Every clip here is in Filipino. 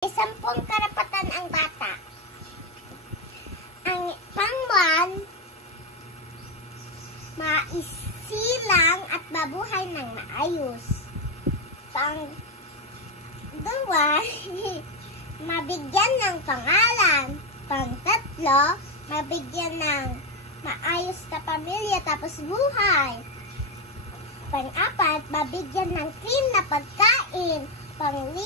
10 karapatan ang bata. Ang pang-1, maisilang at mabuhay ng maayos. Pang-2, mabigyan ng pangalan. Pang-3, mabigyan ng maayos na pamilya tapos buhay. Pang-4, mabigyan ng clean na pagkain. Pang-5,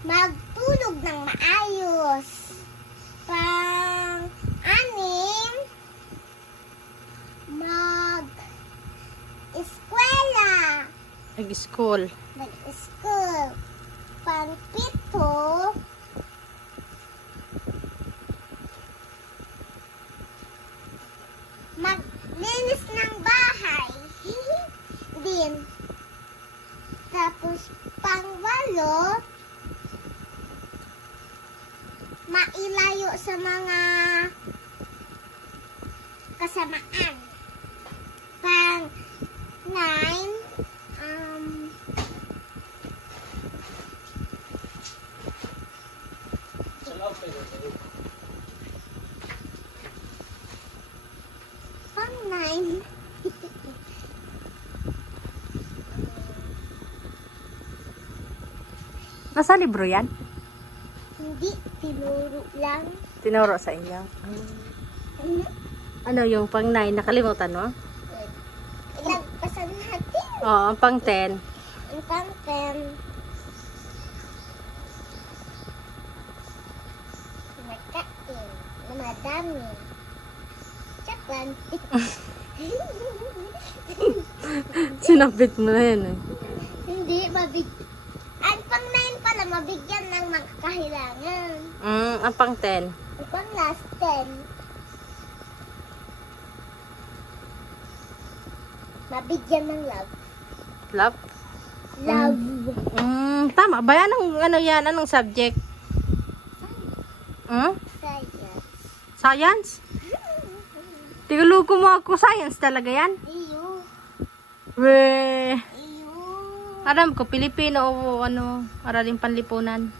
magtulog ng maayos. Pang-6, mag-eskwela. Mag-school. Mag-school. Pang-7, maglinis ng bahay. Din. Tapos pang-8, mailayo sa mga kasamaan. Pang-9, pang-9, Nasa libro yan? hindi, tinuro lang. Tinuro sa inyo. Ano yung pang-9? Nakalimutan mo? Ilagpasan natin. Oo, ang pang-10. Ang pang-10, nakain na madami. Tsaklan. Sinapit mo na yan eh. Hindi, ang pang-9 pala, mabigyan ng makakailangan. Ang pang-10. Ang pang-last 10, mabigyan ng love. Love? Love. Tama ba yan? Ano yan? Anong subject? Science. Science? Tiguluko mo ako. Science talaga yan? Iyo. Weh. Iyo. Alam ko, Pilipino o ano, aralin panlipunan.